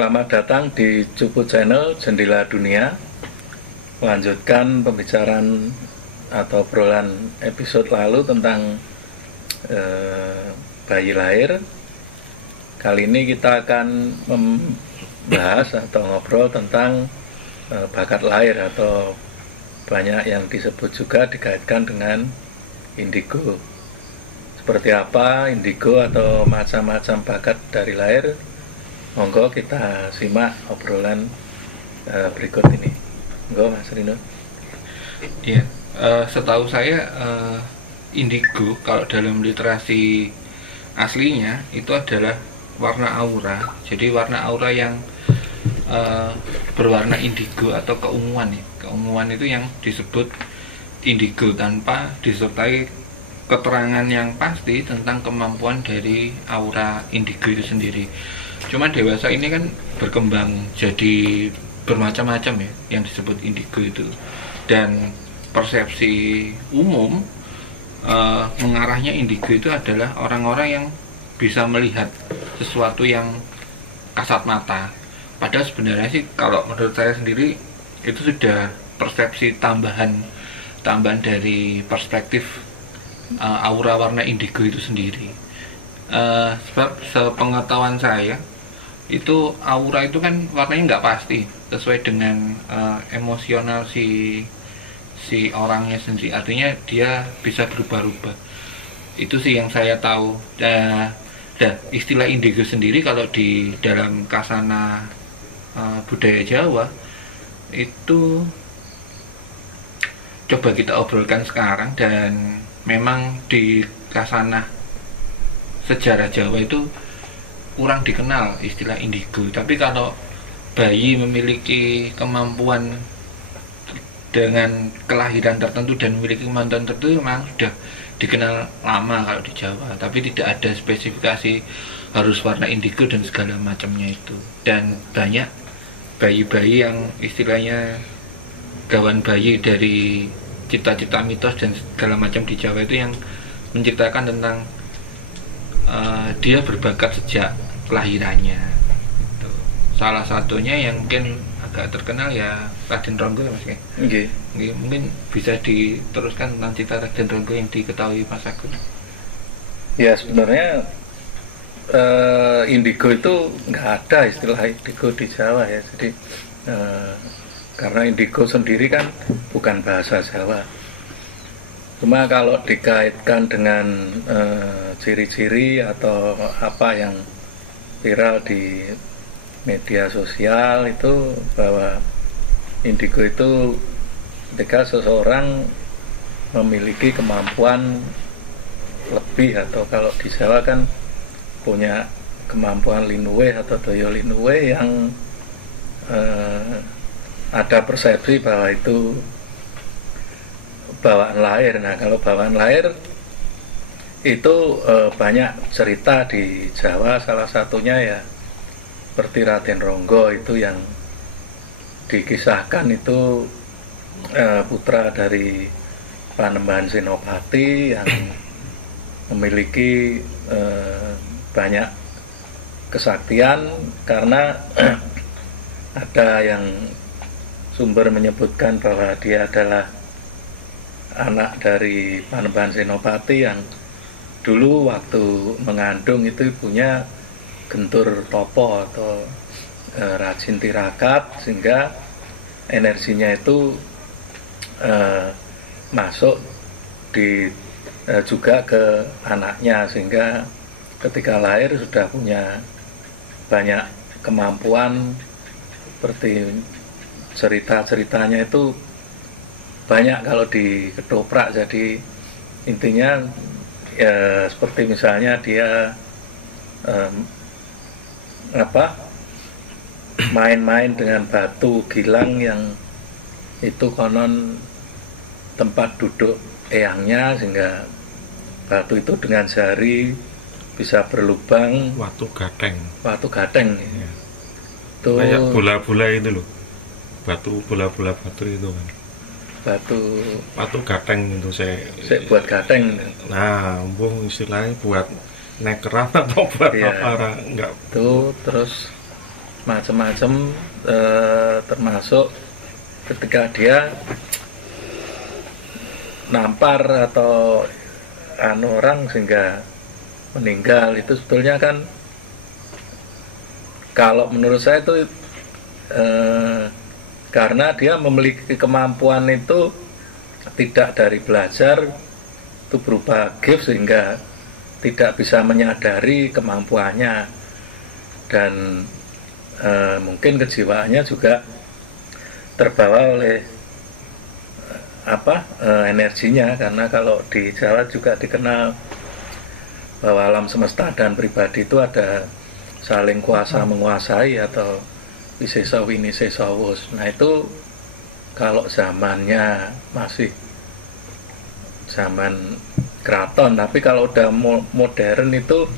Selamat datang di Cupu Channel Jendela Dunia. Melanjutkan pembicaraan atau obrolan episode lalu tentang bayi lahir. Kali ini kita akan membahas atau ngobrol tentang bakat lahir, atau banyak yang disebut juga dikaitkan dengan indigo. Seperti apa indigo atau macam-macam bakat dari lahir? Monggo kita simak obrolan berikut ini. Monggo Mas Rino. Iya, setahu saya indigo kalau dalam literasi aslinya itu adalah warna aura. Jadi warna aura yang berwarna indigo atau keunguan ya. Keunguan itu yang disebut indigo tanpa disertai keterangan yang pasti tentang kemampuan dari aura indigo itu sendiri. Cuma dewasa ini kan berkembang jadi bermacam-macam ya yang disebut indigo itu, dan persepsi umum mengarahnya indigo itu adalah orang-orang yang bisa melihat sesuatu yang kasat mata. Padahal sebenarnya sih kalau menurut saya sendiri itu sudah persepsi tambahan dari perspektif aura warna indigo itu sendiri. Sebab sepengetahuan saya itu aura itu kan warnanya nggak pasti sesuai dengan emosional si orangnya sendiri, artinya dia bisa berubah-ubah. Itu sih yang saya tahu. Dan istilah indigo sendiri kalau di dalam kasana budaya Jawa itu coba kita obrolkan sekarang, dan memang di kasana sejarah Jawa itu kurang dikenal istilah indigo. Tapi kalau bayi memiliki kemampuan dengan kelahiran tertentu dan memiliki kemampuan tertentu memang sudah dikenal lama kalau di Jawa, tapi tidak ada spesifikasi harus warna indigo dan segala macamnya itu. Dan banyak bayi-bayi yang istilahnya gawan bayi dari cita-cita mitos dan segala macam di Jawa itu yang menceritakan tentang dia berbakat sejak kelahirannya. Salah satunya yang mungkin agak terkenal ya Raden Ronggo ya Mas. Okay. Mungkin bisa diteruskan tentang cerita Raden Ronggo yang diketahui Mas Agun. Ya sebenarnya indigo itu nggak ada istilah indigo di Jawa ya. Jadi karena indigo sendiri kan bukan bahasa Jawa. Cuma kalau dikaitkan dengan ciri-ciri atau apa yang viral di media sosial itu, bahwa indigo itu ketika seseorang memiliki kemampuan lebih, atau kalau di Jawa kan punya kemampuan linuwe atau doyo linuwe yang ada persepsi bahwa itu bawaan lahir. Nah kalau bawaan lahir itu banyak cerita di Jawa, salah satunya ya seperti Raden Ronggo itu yang dikisahkan itu putra dari Panembahan Senopati yang memiliki banyak kesaktian, karena ada yang sumber menyebutkan bahwa dia adalah anak dari Panembahan Senopati yang dulu waktu mengandung itu ibunya gentur topo atau rajin tirakat, sehingga energinya itu masuk juga ke anaknya, sehingga ketika lahir sudah punya banyak kemampuan. Seperti cerita-ceritanya itu banyak kalau di ketoprak. Jadi intinya ya seperti misalnya dia main-main dengan batu gilang yang itu konon tempat duduk eyangnya, sehingga batu itu dengan jari bisa berlubang. Watu gateng. Ya. Itu kayak bola-bola itu loh, batu bola-bola batu itu kan, batu gateng itu saya buat gateng. Nah, istilahnya buat nekeran atau buat apa enggak itu. Terus macam-macam, termasuk ketika dia nampar atau orang sehingga meninggal, itu sebetulnya kan kalau menurut saya itu karena dia memiliki kemampuan itu tidak dari belajar, itu berupa gift, sehingga tidak bisa menyadari kemampuannya, dan mungkin kejiwaannya juga terbawa oleh energinya, karena kalau di Jawa juga dikenal bahwa alam semesta dan pribadi itu ada saling kuasa menguasai atau wisesa winisesa wus. Nah itu kalau zamannya masih zaman keraton, tapi kalau udah modern itu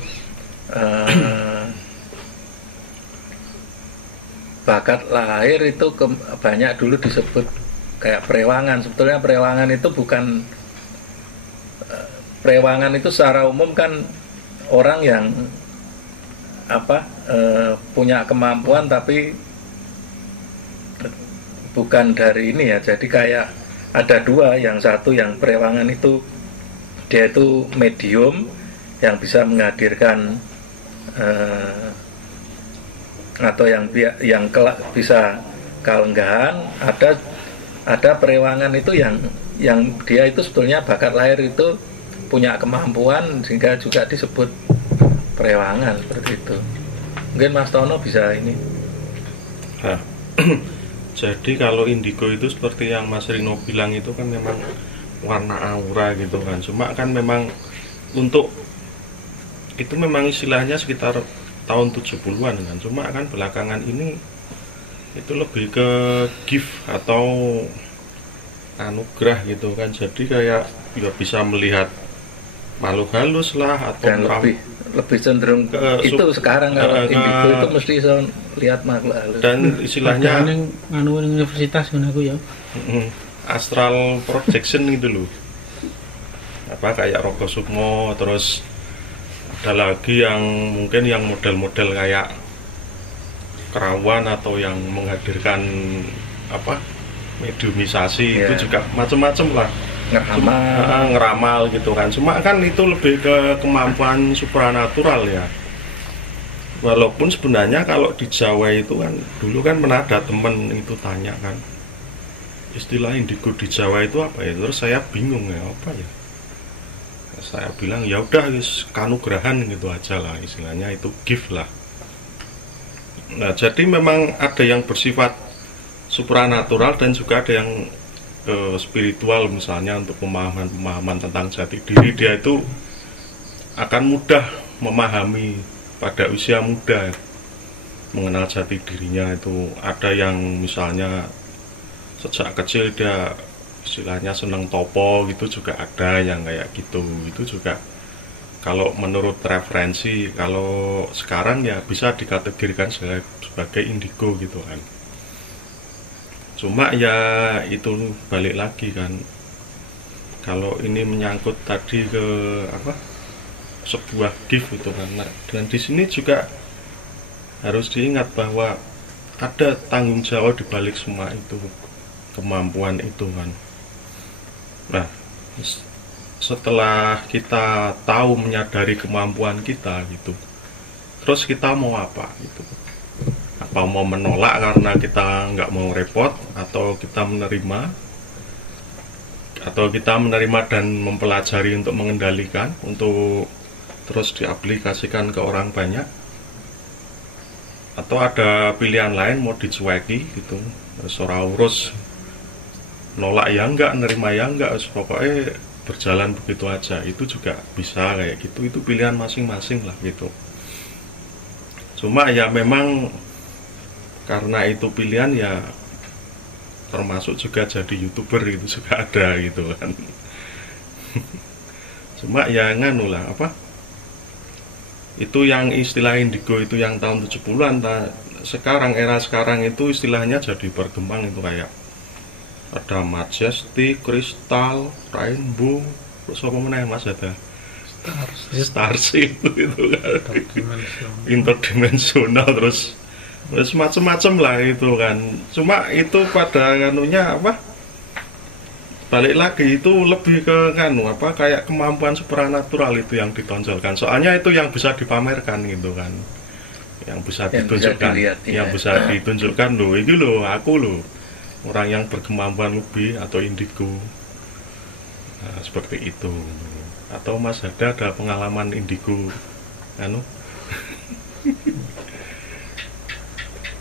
bakat lahir itu banyak dulu disebut kayak prewangan. Sebetulnya prewangan itu bukan prewangan itu secara umum kan orang yang punya kemampuan tapi bukan dari ini ya. Jadi kayak ada dua, yang satu yang prewangan itu dia itu medium yang bisa menghadirkan atau yang bisa kalenggahan. Ada prewangan itu yang dia itu sebetulnya bakat lahir itu punya kemampuan sehingga juga disebut prewangan, seperti itu. Mungkin Mas Tono bisa ini. Jadi kalau indigo itu seperti yang Mas Rino bilang itu kan memang warna aura gitu kan. Cuma kan memang untuk itu memang istilahnya sekitar tahun 70-an kan. Cuma kan belakangan ini itu lebih ke gift atau anugerah gitu kan. Jadi kayak ya bisa melihat makhluk halus lah, atau dan lebih cenderung ke itu sekarang. Kalau indigo itu mesti bisa lihat makhluk halus. Dan istilahnya universitas kan aku ya. Astral projection gitu loh. Kayak Rogo Sukmo, terus ada lagi yang mungkin yang model-model kayak Kerawan atau yang menghadirkan mediumisasi, itu juga macam-macam lah. Ngeramal gitu kan. Cuma kan itu lebih ke kemampuan supranatural ya. Walaupun sebenarnya kalau di Jawa itu kan dulu kan pernah ada temen itu tanya kan, istilah indigo di Jawa itu apa ya? Terus saya bingung ya, apa ya? Saya bilang ya udah kanugrahan gitu aja lah, istilahnya itu gift lah. Nah, jadi memang ada yang bersifat supranatural dan juga ada yang spiritual, misalnya untuk pemahaman tentang jati diri. Dia itu akan mudah memahami pada usia muda, mengenal jati dirinya. Itu ada yang misalnya sejak kecil dia istilahnya seneng topo gitu, juga ada yang kayak gitu. Itu juga kalau menurut referensi, kalau sekarang ya bisa dikategorikan sebagai indigo gitu kan. Cuma ya itu balik lagi kan, kalau ini menyangkut tadi ke sebuah gift itu kan. Nah, dan di sini juga harus diingat bahwa ada tanggung jawab di balik semua itu, kemampuan itu kan. Nah, setelah kita tahu, menyadari kemampuan kita gitu, terus kita mau apa gitu? Apa mau menolak karena kita nggak mau repot, atau kita menerima, atau kita menerima dan mempelajari untuk mengendalikan, untuk terus diaplikasikan ke orang banyak, atau ada pilihan lain mau dicueki gitu, ora urus, nolak ya enggak, nerima ya enggak, pokoknya berjalan begitu aja. Itu juga bisa kayak gitu, itu pilihan masing-masing lah gitu. Cuma ya memang karena itu pilihan ya, termasuk juga jadi YouTuber itu juga ada gitu kan. Cuma ya nganu lah apa, itu yang istilah indigo itu yang tahun 70-an. Sekarang era sekarang itu istilahnya jadi berkembang, itu kayak ada majestic, kristal, rainbow, terus apa meneh Mas, ada starship itu kan, interdimensional, terus macam-macam lah itu kan. Cuma itu pada kanunya apa, balik lagi itu lebih ke kanu apa, kayak kemampuan supranatural itu yang ditonjolkan. Soalnya itu yang bisa dipamerkan gitu kan, yang bisa ditunjukkan, yang bisa ditunjukkan loh, ini loh aku loh, orang yang berkemampuan lebih atau indigo. Nah, seperti itu. Atau Mas ada pengalaman indigo anu?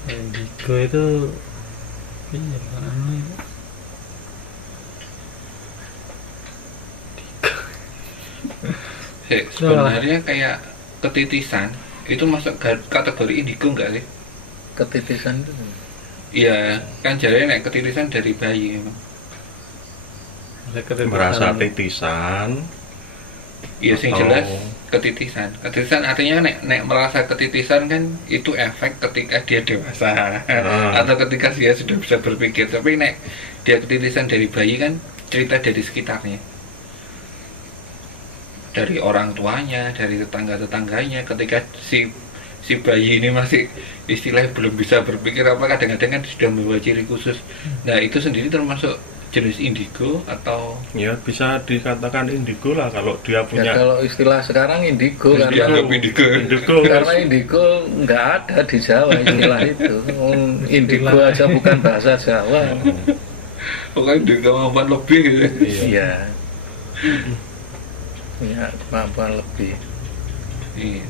Indigo itu iya anu ya. Sebenarnya kayak ketitisan itu masuk kategori indigo enggak sih? Ketitisan itu Iya, kan jadinya nek ketitisan dari bayi emang. Merasa titisan. Iya sing jelas ketitisan. Ketitisan artinya nek merasa ketitisan kan itu efek ketika dia dewasa atau ketika dia sudah bisa berpikir. Tapi nek dia ketitisan dari bayi kan cerita dari sekitarnya, dari orang tuanya, dari tetangga-tetangganya. Ketika si bayi ini masih istilahnya belum bisa berpikir apa, kadang-kadang kan sudah membawa ciri khusus. Nah itu sendiri termasuk jenis indigo atau ya bisa dikatakan indigo lah kalau dia punya. Ya, kalau istilah sekarang indigo karena indigo karena indigo nggak ada di Jawa istilah itu. Indigo aja bukan bahasa Jawa. Pokoknya dia kemampuan lebih gitu. Iya. Punya kemampuan lebih. Iya.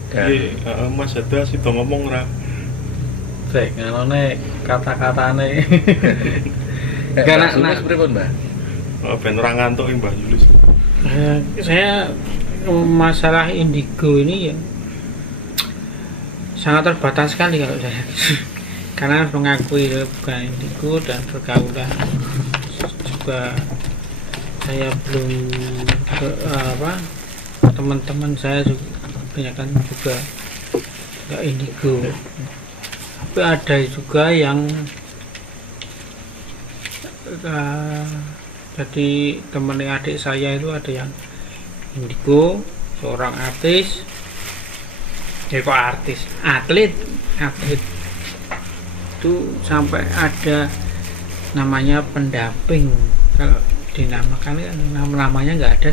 Mas ada sih tuh ngomong ra. Sek nganone kata-katane. Karena pripun, Mbak? Oh, ben ora ngantuk Mbak Julius. Saya masalah indigo ini ya sangat terbatas sekali kalau saya. Karena harus mengakui bukan indigo dan pergaulan juga saya belum teman-teman saya juga kebanyakan juga nggak indigo. Tapi ada juga yang jadi teman adik saya itu ada yang indigo, seorang artis, atlet itu sampai ada namanya pendamping. Kalau dinamakan namanya nggak ada,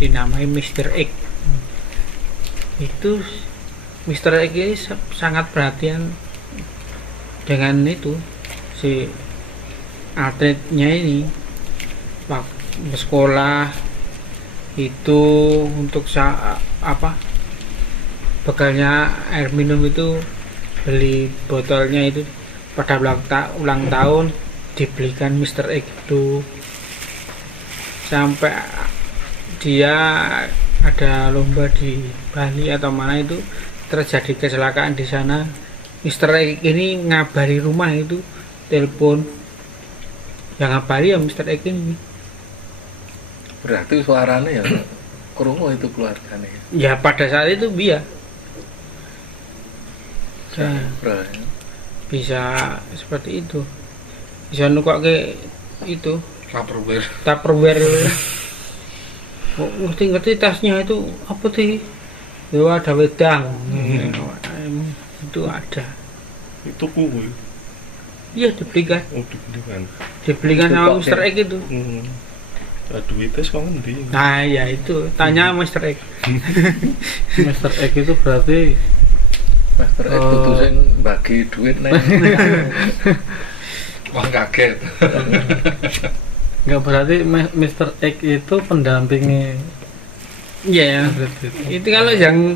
dinamai Mr. X. Itu Mr. X ini sangat perhatian dengan itu si atletnya ini. Waktu sekolah itu untuk bekalnya air minum itu, beli botolnya itu pada ulang tahun dibelikan Mr. X itu. Sampai dia ada lomba di Bali atau mana itu, terjadi kecelakaan di sana, Mr. X ini ngabari rumah itu, telepon, yang ngabari ya Mr. X ini. Berarti suaranya ya krungu itu keluarganya. Ya pada saat itu bisa seperti itu, bisa nukak ke itu Tupperware. Ngerti tasnya itu apa sih? Ya ada wedang. Itu ada. Itu kuwi. Iya dibelikan. Oh dibelikan. Dibelikan sama Mr. X itu. Duitnya kok ngendi? Nah ya itu tanya Mr. X. Mr. X itu berarti Mr. X itu sing bagi duit nih. Wah kaget. Enggak, berarti Mr. X itu pendampingnya. Iya. Itu kalau yang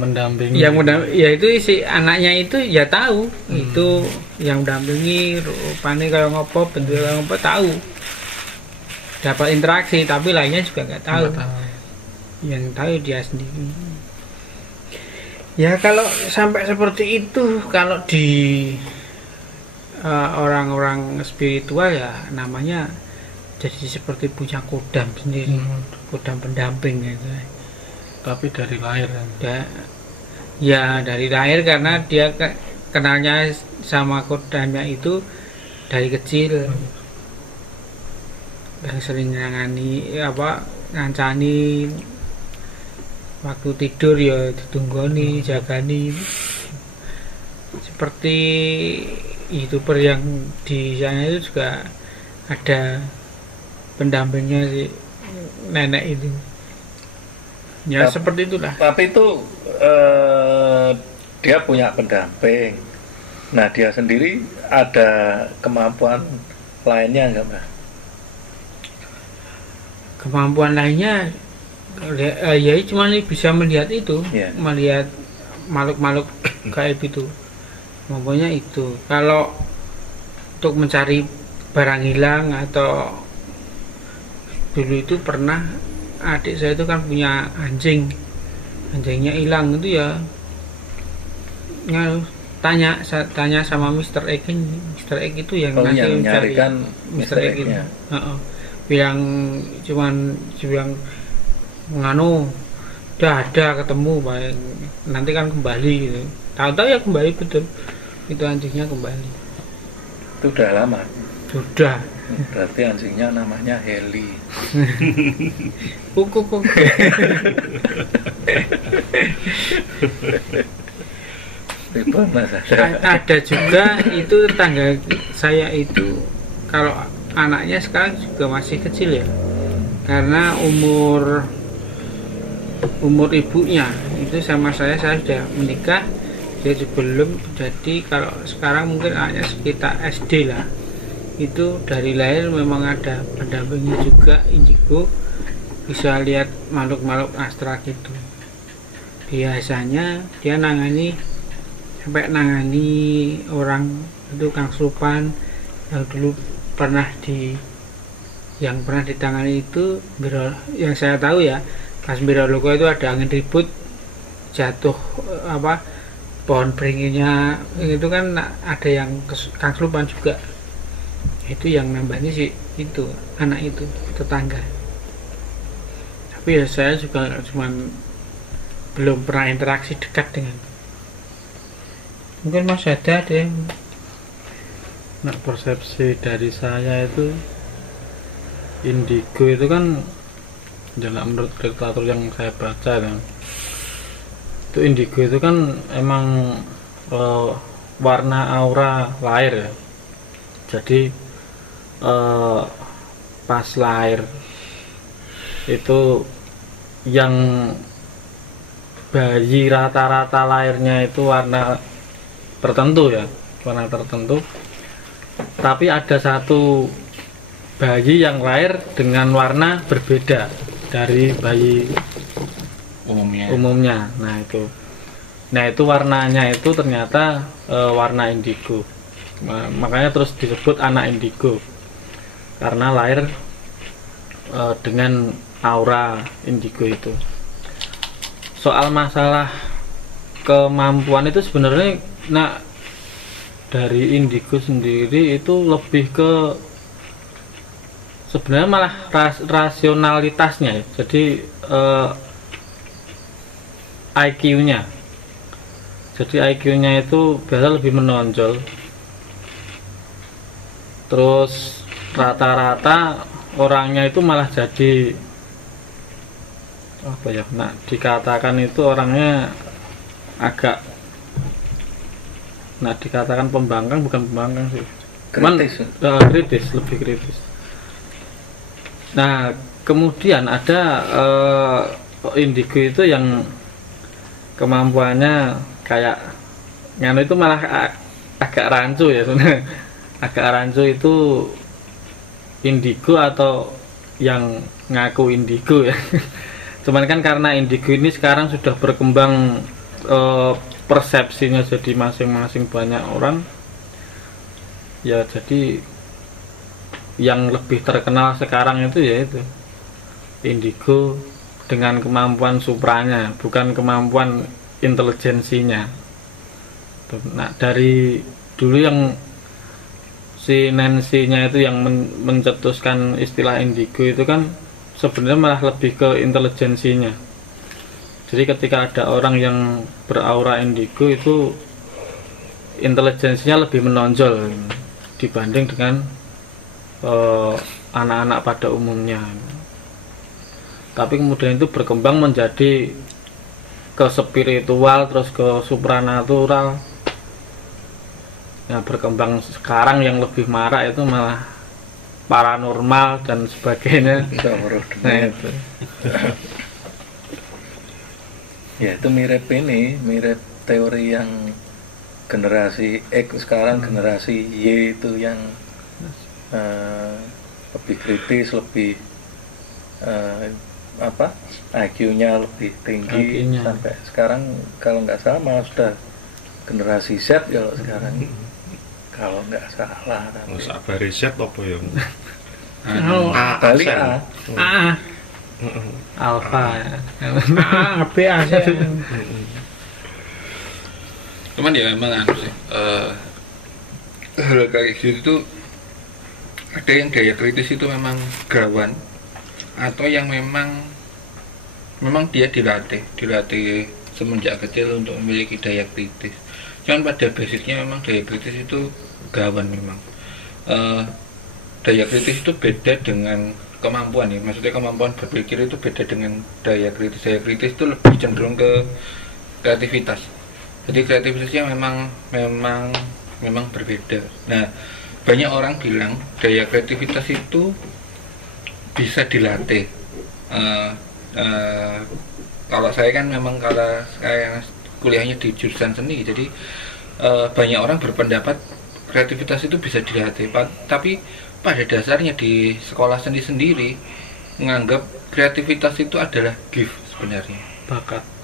mendampingi. Ya itu si anaknya itu ya tahu. Itu yang mendampingi rupanya kayak ngopo, bentuk kayak ngopo tahu. Dapat interaksi, tapi lainnya juga nggak tahu. Yang tahu dia sendiri. Ya kalau sampai seperti itu, kalau di orang-orang spiritual ya namanya jadi seperti punya kodam sendiri, kodam pendamping gitu. Tapi dari lahir kan? Ya dari lahir karena dia kenalnya sama kodamnya itu dari kecil, yang sering ngancani waktu tidur ya ditunggoni, jagani, seperti YouTuber yang di sana itu juga ada pendampingnya si nenek itu ya. Seperti itulah. Tapi itu dia punya pendamping. Nah dia sendiri ada kemampuan lainnya enggak, Mbak? Kemampuan lainnya ya cuma bisa melihat itu, melihat makhluk-makhluk gaib itu. Kemampuannya itu. Kalau untuk mencari barang hilang atau dulu itu pernah adik saya itu kan punya anjingnya hilang itu ya, tanya sama Mr. X itu yang nanti yang mencarikan Mr. X itu. bilang nganu udah ada ketemu, nanti kan kembali gitu. Tahu-tahu ya kembali, betul itu anjingnya kembali. Itu udah lama? Sudah. Berarti anjingnya namanya Heli. Kuku. Ada juga itu tetangga saya itu, kalau anaknya sekarang juga masih kecil ya, karena umur ibunya itu sama saya sudah menikah, dia belum. Jadi kalau sekarang mungkin anaknya sekitar SD lah, itu dari lahir memang ada pendampingnya juga, indigo, bisa lihat makhluk-makhluk astral gitu. Biasanya dia sampai nangani orang itu Kang Supan yang dulu pernah ditangani itu, yang saya tahu ya, Kas Biroloko itu ada angin ribut, jatuh pohon beringinnya itu kan ada yang Kang Supan juga. Itu yang nambahnya sih itu anak itu tetangga. Tapi ya saya juga cuman belum pernah interaksi dekat dengan. Mungkin Mas ada deh. Nah, persepsi dari saya itu indigo itu kan dalam menurut literatur yang saya baca kan, itu indigo itu kan emang warna aura lahir ya. Jadi pas lahir itu yang bayi rata-rata lahirnya itu warna tertentu ya, warna tertentu. Tapi ada satu bayi yang lahir dengan warna berbeda dari bayi umumnya. Nah itu warnanya itu ternyata warna indigo. Makanya terus disebut anak indigo karena lahir dengan aura indigo itu. Soal masalah kemampuan itu sebenarnya dari indigo sendiri itu lebih ke sebenarnya malah rasionalitasnya ya. Jadi IQ-nya. Jadi IQ-nya itu biasa lebih menonjol. Terus rata-rata orangnya itu malah jadi dikatakan itu orangnya agak dikatakan pembangkang, bukan pembangkang sih, kritis, lebih kritis. Nah kemudian ada indigo itu yang kemampuannya kayak itu malah agak rancu ya sebenarnya. Agak rancu itu indigo atau yang ngaku indigo ya. Cuman kan karena indigo ini sekarang sudah berkembang persepsinya, jadi masing-masing banyak orang ya. Jadi yang lebih terkenal sekarang itu yaitu indigo dengan kemampuan supranya, bukan kemampuan intelijensinya. Nah dari dulu yang si Nancy-nya itu yang mencetuskan istilah indigo itu kan sebenarnya malah lebih ke intelijensinya. Jadi ketika ada orang yang beraura indigo itu intelijensinya lebih menonjol dibanding dengan anak-anak pada umumnya. Tapi kemudian itu berkembang menjadi ke spiritual, terus ke supranatural. Nah, berkembang sekarang yang lebih marak itu malah paranormal dan sebagainya. Nah, itu. Ya, itu mirip teori yang generasi X sekarang, generasi Y itu yang lebih kritis, lebih IQ-nya lebih tinggi. Sampai sekarang kalau nggak salah malah sudah generasi Z ya sekarang, kalau nggak salah. Sabar Z apa ya? Balik A. Alpha. B A. Cuman ya memang sih hal kayak gitu ada yang daya kritis itu memang gawat, atau yang memang dia dilatih semenjak kecil untuk memiliki daya kritis. Cuman pada basicnya memang daya kritis itu gawan memang. Daya kritis itu beda dengan kemampuan ya, maksudnya kemampuan berpikir itu beda dengan daya kritis. Daya kritis itu lebih cenderung ke kreativitas. Jadi kreativitasnya memang berbeda. Nah, banyak orang bilang daya kreativitas itu bisa dilatih. Kalau saya kan memang kalau saya kuliahnya di jurusan seni, jadi banyak orang berpendapat kreativitas itu bisa dilatih. Tapi pada dasarnya di sekolah seni sendiri menganggap kreativitas itu adalah gift sebenarnya,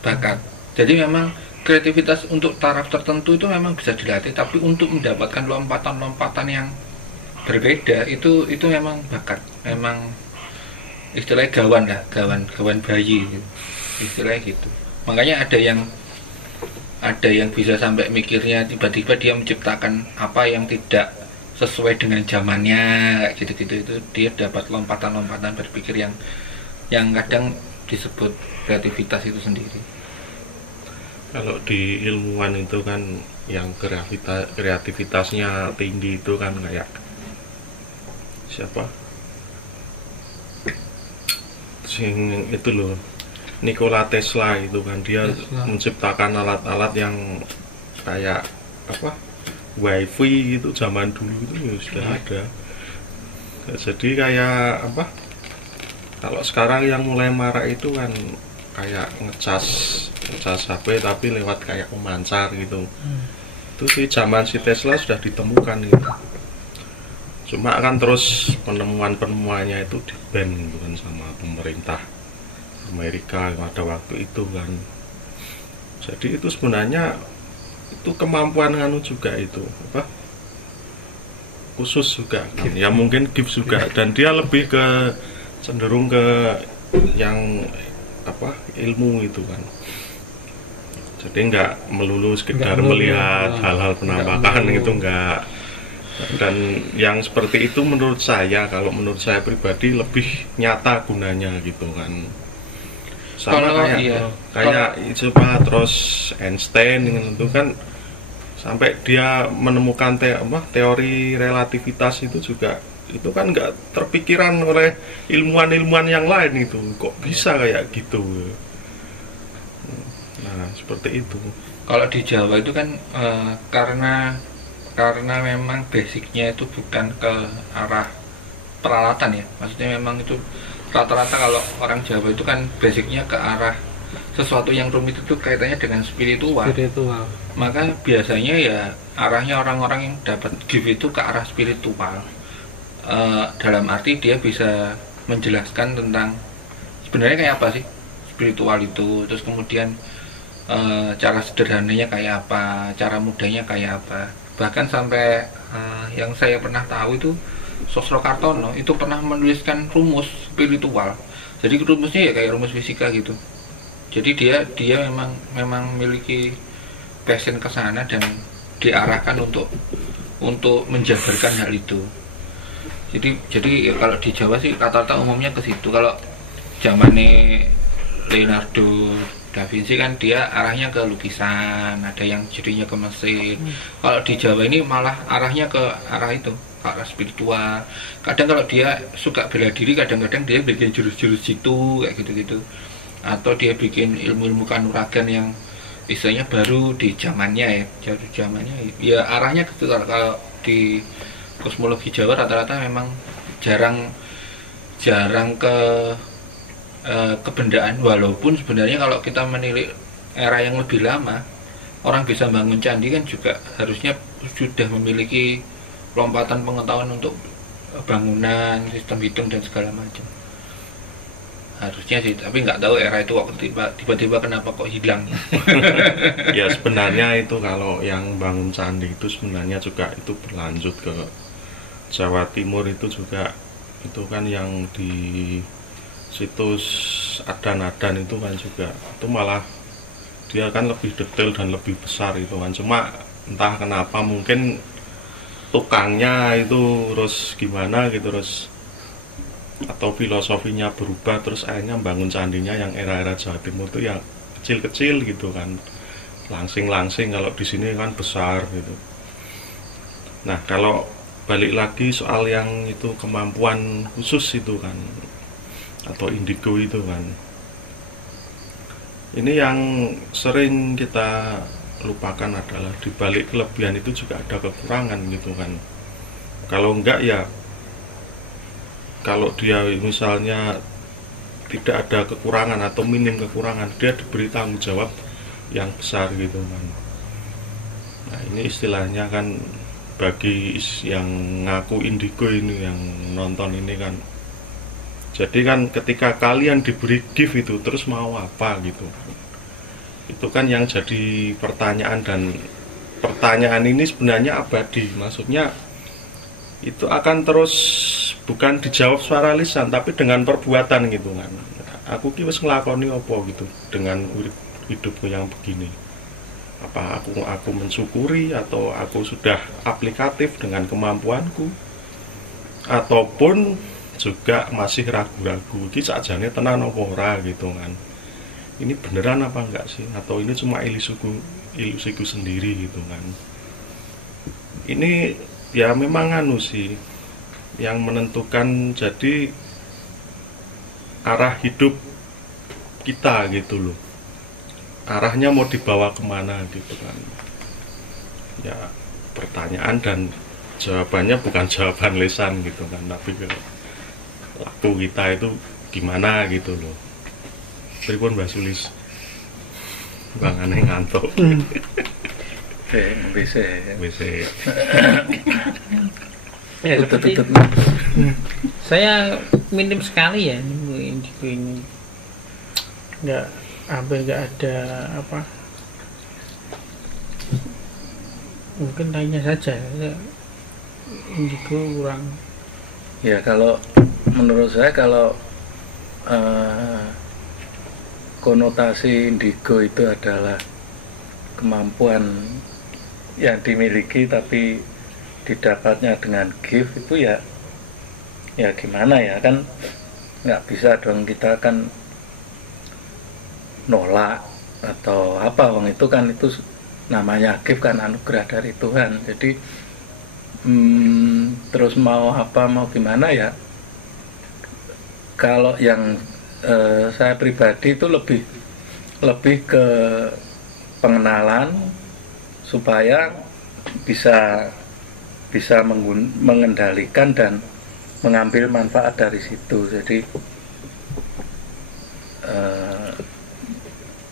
bakat. Jadi memang kreativitas untuk taraf tertentu itu memang bisa dilatih, tapi untuk mendapatkan lompatan-lompatan yang berbeda itu memang bakat, memang istilahnya gawan bayi gitu. Istilahnya gitu. Makanya ada yang bisa sampai mikirnya tiba-tiba dia menciptakan apa yang tidak sesuai dengan zamannya kayak gitu-gitu, itu dia dapat lompatan-lompatan berpikir yang kadang disebut kreativitas itu sendiri. Kalau di ilmuwan itu kan yang kreativitasnya tinggi itu kan kayak siapa? Sing itu loh, Nikola Tesla itu kan, dia menciptakan alat-alat yang kayak apa, wifi gitu zaman dulu itu ya sudah ada. Jadi kayak apa, kalau sekarang yang mulai marak itu kan kayak ngecas HP tapi lewat kayak pemancar gitu. Itu sih zaman si Tesla sudah ditemukan gitu. Cuma kan terus penemuannya itu di-ban gitu kan sama pemerintah Amerika pada waktu itu kan. Jadi itu sebenarnya itu kemampuan juga itu apa, khusus juga kan. Ya mungkin gift juga, dan dia lebih ke cenderung ke yang apa, ilmu itu kan. Jadi nggak melulu sekedar melihat hal-hal penampakan itu enggak. Dan yang seperti itu menurut saya, kalau menurut saya pribadi lebih nyata gunanya gitu kan. Sama kayak coba terus Einstein itu kan sampai dia menemukan teori relativitas itu juga, itu kan nggak terpikiran oleh ilmuwan-ilmuwan yang lain, itu kok bisa kayak gitu. Nah seperti itu. Kalau di Jawa itu kan karena memang basicnya itu bukan ke arah peralatan ya, maksudnya memang itu rata-rata kalau orang Jawa itu kan basicnya ke arah sesuatu yang rumit itu kaitannya dengan spiritual. Maka biasanya ya arahnya orang-orang yang dapat gift itu ke arah spiritual. Dalam arti dia bisa menjelaskan tentang sebenarnya kayak apa sih spiritual itu, terus kemudian cara sederhananya kayak apa, cara mudahnya kayak apa. Bahkan sampai yang saya pernah tahu itu Sosrokartono itu pernah menuliskan rumus spiritual. Jadi rumusnya ya kayak rumus fisika gitu. Jadi dia memang memiliki passion ke sana dan diarahkan untuk untuk menjabarkan hal itu. Jadi ya kalau di Jawa sih rata-rata umumnya ke situ. Kalau zamannya Leonardo da Vinci kan dia arahnya ke lukisan, ada yang jadinya ke mesin. Kalau di Jawa ini malah arahnya ke arah itu, ke arah spiritual. Kadang kalau dia suka bela diri, kadang-kadang dia bikin jurus-jurus situ kayak gitu-gitu. Atau dia bikin ilmu-ilmu kanuragan yang istilahnya baru di zamannya ya arahnya ke situ. Kalau di kosmologi Jawa rata-rata memang jarang ke kebendaan, walaupun sebenarnya kalau kita menilik era yang lebih lama, orang bisa bangun candi kan juga harusnya sudah memiliki lompatan pengetahuan untuk bangunan, sistem hitung dan segala macam. Harusnya sih, tapi nggak tahu era itu waktu tiba-tiba kenapa kok hilang. Ya sebenarnya itu kalau yang bangun candi itu sebenarnya juga itu berlanjut ke Jawa Timur, itu juga itu kan yang di situs Adan-Adan itu kan juga itu malah dia kan lebih detail dan lebih besar itu kan, cuma entah kenapa mungkin tukangnya itu terus gimana gitu terus atau filosofinya berubah, terus akhirnya bangun candinya yang era-era Jawa Timur itu yang kecil-kecil gitu kan, langsing-langsing, kalau di sini kan besar gitu. Nah kalau balik lagi soal yang itu kemampuan khusus itu kan atau indigo itu kan, ini yang sering kita lupakan adalah di balik kelebihan itu juga ada kekurangan gitu kan. Kalau enggak ya, kalau dia misalnya tidak ada kekurangan atau minim kekurangan, dia diberi tanggung jawab yang besar gitu kan. Nah ini istilahnya kan bagi yang ngaku indigo ini, yang nonton ini kan, jadi kan ketika kalian diberi gift itu terus mau apa gitu, itu kan yang jadi pertanyaan. Dan pertanyaan ini sebenarnya abadi, maksudnya itu akan terus bukan dijawab suara lisan tapi dengan perbuatan gitu kan. Aku ki wis nglakoni apa gitu dengan hidupku yang begini, apa aku mensyukuri atau aku sudah aplikatif dengan kemampuanku, ataupun juga masih ragu-ragu iki sakjane tenan apa ora gitu kan, ini beneran apa enggak sih, atau ini cuma ilusiku sendiri gitu kan. Ini ya memang anu sih yang menentukan jadi arah hidup kita gitu loh, arahnya mau dibawa kemana gitu kan. Ya pertanyaan dan jawabannya bukan jawaban lisan gitu kan, tapi laku kita itu gimana gitu loh. Pripun Mbak Sulis? Bang aneh ngantuk. WC. Ya, saya minim sekali ya indigo ini, hampir nggak ada apa, mungkin lainnya saja indigo kurang. Ya kalau menurut saya kalau konotasi indigo itu adalah kemampuan yang dimiliki tapi didapatnya dengan gift, itu ya gimana ya, kan nggak bisa dong kita kan nolak atau apa, wong itu kan itu namanya gift kan, anugerah dari Tuhan. Jadi terus mau apa mau gimana ya, kalau yang saya pribadi itu lebih ke pengenalan supaya bisa mengendalikan dan mengambil manfaat dari situ. Jadi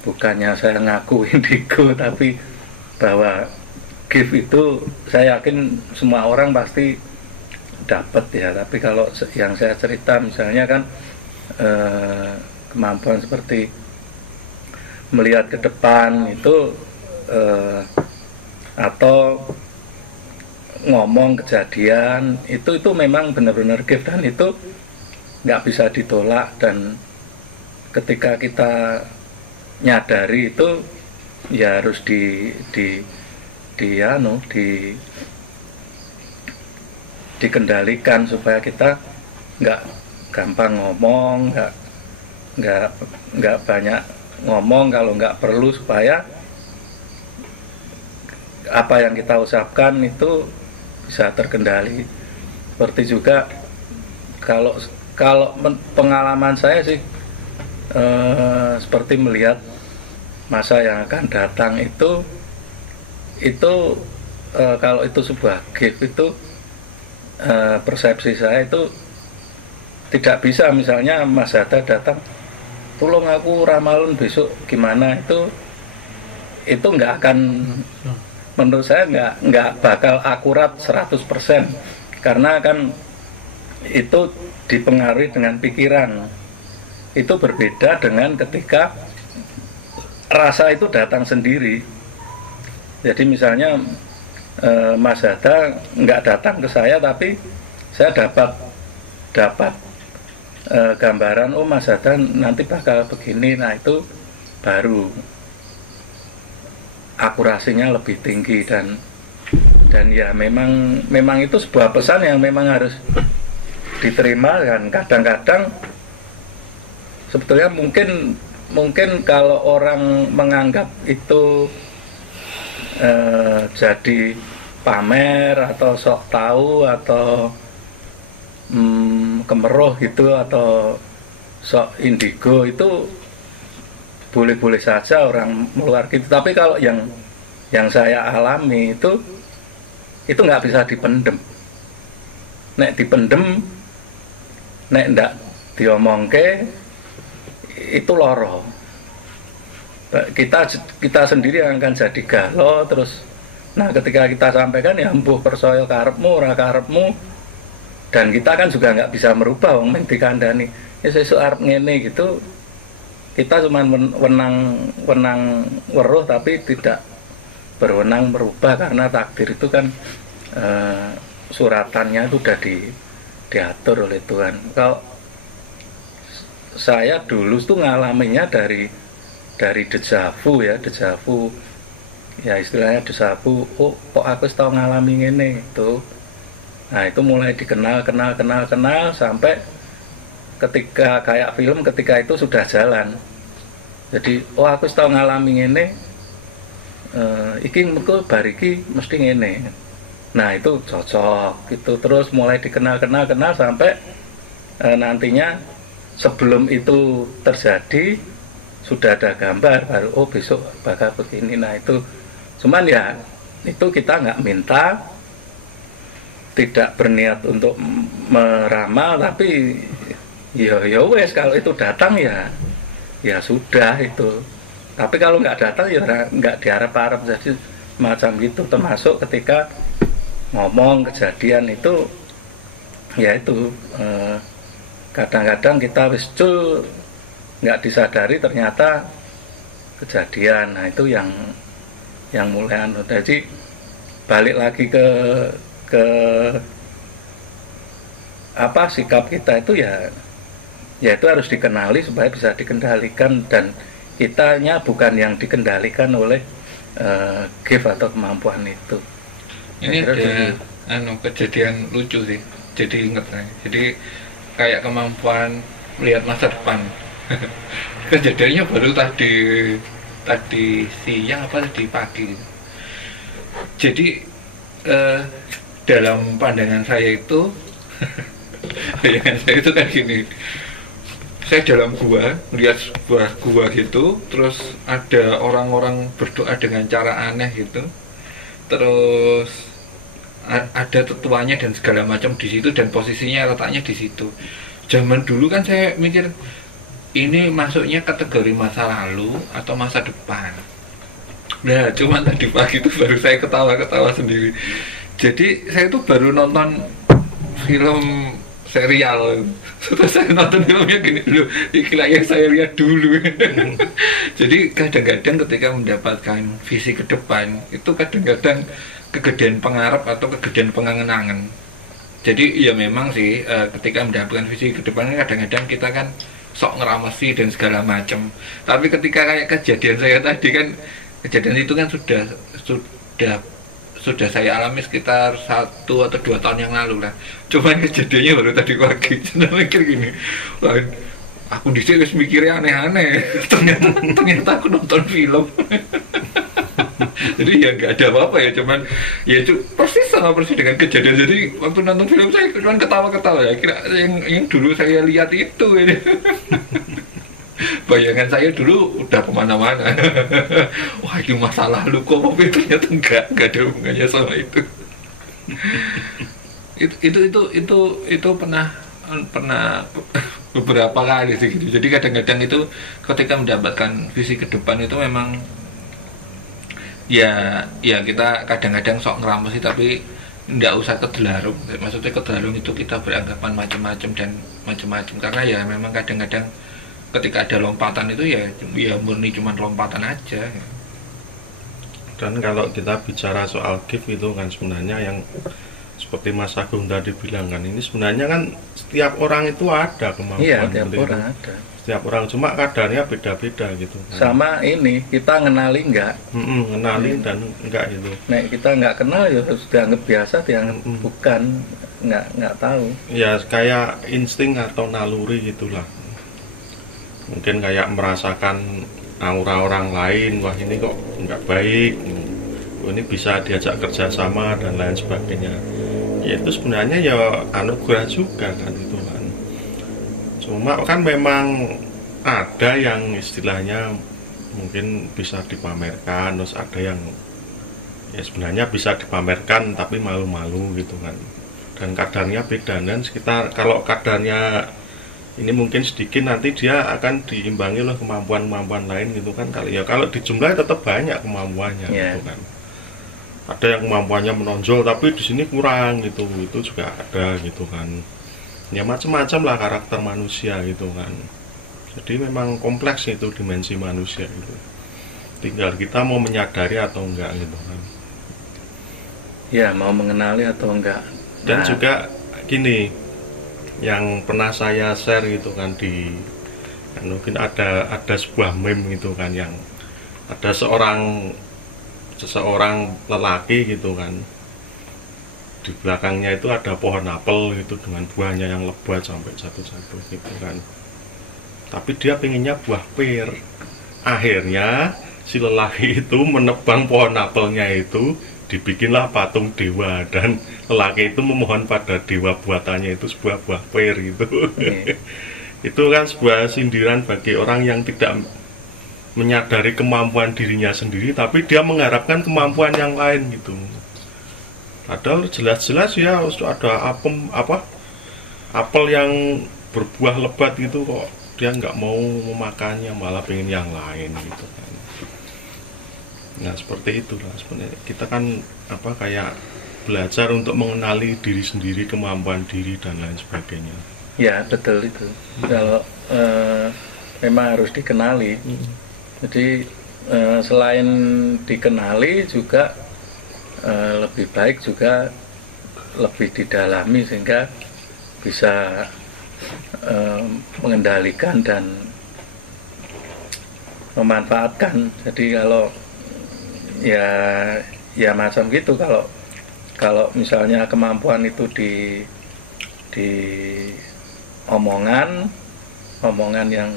bukannya saya ngaku indigo, tapi bahwa gift itu saya yakin semua orang pasti dapat ya. Tapi kalau yang saya cerita misalnya kan kemampuan seperti melihat ke depan itu atau ngomong kejadian itu memang benar-benar gift, dan itu nggak bisa ditolak. Dan ketika kita nyadari itu dikendalikan supaya kita nggak gampang ngomong, nggak banyak ngomong kalau nggak perlu, supaya apa yang kita ucapkan itu bisa terkendali. Seperti juga kalau pengalaman saya sih seperti melihat masa yang akan datang itu kalau itu sebuah gift itu persepsi saya itu tidak bisa, misalnya Mas Hatta datang, tolong aku ramalan besok gimana, itu nggak akan, menurut saya nggak bakal akurat 100%, karena kan itu dipengaruhi dengan pikiran. Itu berbeda dengan ketika rasa itu datang sendiri. Jadi misalnya Mas Hatta nggak datang ke saya, tapi saya dapat gambaran, oh Mas Hatta nanti bakal begini. Nah itu baru akurasinya lebih tinggi, dan ya memang itu sebuah pesan yang memang harus diterima. Dan kadang-kadang sebetulnya mungkin kalau orang menganggap itu jadi pamer atau sok tahu atau kemeroh gitu, atau sok indigo, itu boleh-boleh saja orang meluar gitu. Tapi kalau yang saya alami itu nggak bisa dipendem. Nek dipendem, nek ndak diomongke, itu loro. Kita sendiri yang akan jadi galau terus. Nah ketika kita sampaikan, ya mbuh persoyo karepmu ora karepmu, dan kita kan juga nggak bisa merubah wong men dikandani ya sesuk arep ngene gitu. Kita cuma wenang weruh, tapi tidak berwenang merubah, karena takdir itu kan suratannya itu udah diatur oleh Tuhan. Kalau saya dulu tuh ngalaminya dari dejavu ya istilahnya dejavu. Oh kok aku tahu ngalami ngene itu. Nah itu mulai dikenal sampai ketika kayak film, ketika itu sudah jalan. Jadi oh aku tahu ngalami ngene, iki mengko bariki mesti ngene. Nah itu cocok gitu. Terus mulai dikenal sampai nantinya sebelum itu terjadi sudah ada gambar, baru oh besok bakal begini. Nah itu cuman ya itu kita nggak minta, tidak berniat untuk meramal, tapi ya wes kalau itu datang ya sudah itu. Tapi kalau nggak datang ya nggak diharap-harap, jadi macam gitu. Termasuk ketika ngomong kejadian itu, ya itu kadang-kadang kita wis nggak disadari ternyata kejadian. Nah itu yang mulai jadi balik lagi ke apa sikap kita itu ya itu harus dikenali supaya bisa dikendalikan, dan kitanya bukan yang dikendalikan oleh gift atau kemampuan itu. Ini ada kejadian lucu sih, jadi inget saya. Jadi kayak kemampuan melihat masa depan. Kejadiannya baru tadi siang apa tadi pagi. Jadi dalam pandangan saya itu bayangan saya itu kan gini, saya dalam gua melihat sebuah gua gitu, terus ada orang-orang berdoa dengan cara aneh gitu, terus ada tetuanya dan segala macam di situ, dan posisinya letaknya di situ. Zaman dulu kan saya mikir ini masuknya kategori masa lalu atau masa depan. Nah cuman tadi pagi itu baru saya ketawa-ketawa sendiri. Jadi saya itu baru nonton film serial, terus saya nonton filmnya gini dulu, ikhlas yang saya lihat dulu. Jadi kadang-kadang ketika mendapatkan visi ke depan itu kadang-kadang kegedean pengarap atau kegedean pengangen-angen. Jadi ya memang sih ketika mendapatkan visi ke depan kadang-kadang kita kan sok ngeramasi dan segala macam. Tapi ketika kayak kejadian saya tadi kan, kejadian itu kan sudah sudah saya alami sekitar 1 atau 2 tahun yang lalu lah. Cuman kejadiannya baru tadi pagi. Saya mikir gini, wah, aku di sini mikirnya aneh-aneh. ternyata aku nonton film. Jadi ya nggak ada apa-apa ya, cuman ya itu persis sama persis dengan kejadian. Jadi waktu nonton film saya cuma ketawa-ketawa ya, kira yang dulu saya lihat itu ini. Bayangan saya dulu udah kemana-mana. Wah, ini masa lalu kok, tapi ternyata nggak ada hubungannya sama itu. Itu pernah beberapa kali sih gitu. Jadi kadang-kadang itu ketika mendapatkan visi ke depan itu memang ya kita kadang-kadang sok ngerampok sih, tapi nggak usah kedelarung. Maksudnya kedelarung itu kita beranggapan macam-macam dan macam-macam, karena ya memang kadang-kadang ketika ada lompatan itu ya murni cuman lompatan aja. Dan kalau kita bicara soal gift itu kan sebenarnya yang seperti Mas Agung tadi bilang kan, ini sebenarnya kan setiap orang itu ada kemampuan. Iya, setiap orang ada. Setiap orang, cuma kadarnya beda-beda gitu kan. Sama ini, kita ngenali enggak? Ngenali dan enggak gitu. Nek kita enggak kenal ya harus dianggap biasa, dianggap bukan, enggak tahu. Ya kayak insting atau naluri gitulah. Mungkin kayak merasakan aura orang lain, wah ini kok nggak baik, ini bisa diajak kerjasama dan lain sebagainya. Ya itu sebenarnya ya anugerah juga kan itu kan. Cuma kan memang ada yang istilahnya mungkin bisa dipamerkan, terus ada yang ya sebenarnya bisa dipamerkan tapi malu-malu gitu kan. Dan kadarnya beda, dan sekitar kalau kadarnya ini mungkin sedikit, nanti dia akan diimbangi oleh kemampuan-kemampuan lain gitu kan. Kalau dijumlahi tetap banyak kemampuannya gitu kan. Ada yang kemampuannya menonjol tapi di sini kurang gitu, itu juga ada gitu kan. Ya macam-macam lah karakter manusia gitu kan. Jadi memang kompleks itu dimensi manusia gitu. Tinggal kita mau menyadari atau enggak gitu kan. Ya, mau mengenali atau enggak. Dan juga gini, yang pernah saya share gitu kan di kan mungkin ada sebuah meme gitu kan, yang ada seseorang lelaki gitu kan, di belakangnya itu ada pohon apel gitu dengan buahnya yang lebat sampai satu-satu gitu kan, tapi dia pengennya buah pir. Akhirnya si lelaki itu menebang pohon apelnya itu, dibikinlah patung dewa, dan lelaki itu memohon pada dewa buatannya itu sebuah buah pir gitu. Itu kan sebuah sindiran bagi orang yang tidak menyadari kemampuan dirinya sendiri, tapi dia mengharapkan kemampuan yang lain gitu. Padahal jelas-jelas ya ada apel yang berbuah lebat gitu, kok dia nggak mau memakannya, malah pengen yang lain gitu kan. Nah seperti itulah sebenarnya kita kan kayak belajar untuk mengenali diri sendiri, kemampuan diri dan lain sebagainya. Ya betul itu. Kalau memang harus dikenali. Jadi selain dikenali juga lebih baik juga lebih didalami sehingga bisa mengendalikan dan memanfaatkan. Jadi kalau ya macam gitu, kalau misalnya kemampuan itu di omongan yang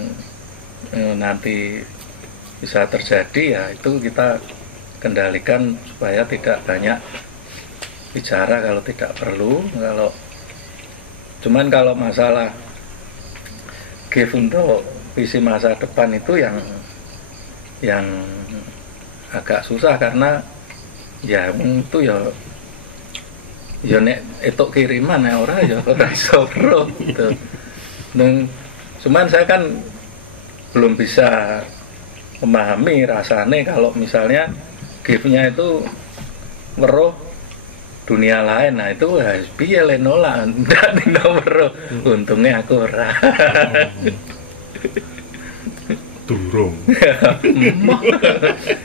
nanti bisa terjadi, ya itu kita kendalikan supaya tidak banyak bicara kalau tidak perlu. Kalau masalah gift untuk visi masa depan itu yang agak susah, karena ya itu ya nek itu kiriman ya ora iso bro gitu. Cuman saya kan belum bisa memahami rasane kalau misalnya gift-nya itu weruh dunia lain. Nah itu harus piye le nolak ndak ning weruh. Untungnya aku ora. Durung.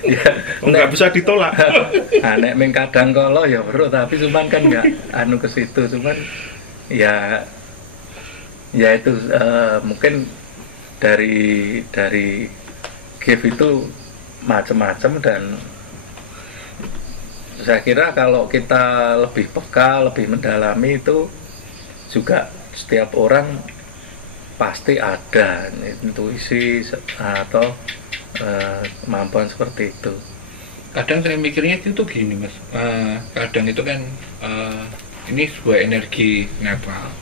Ya, nggak bisa ditolak. Nek ming kadang kala ya weruh, tapi cuman kan nggak ke situ, cuman ya itu mungkin dari gift itu macam-macam, dan saya kira kalau kita lebih peka, lebih mendalami itu juga setiap orang pasti ada intuisi atau kemampuan seperti itu. Kadang saya mikirnya itu gini mas, kadang itu kan ini sebuah energi netral,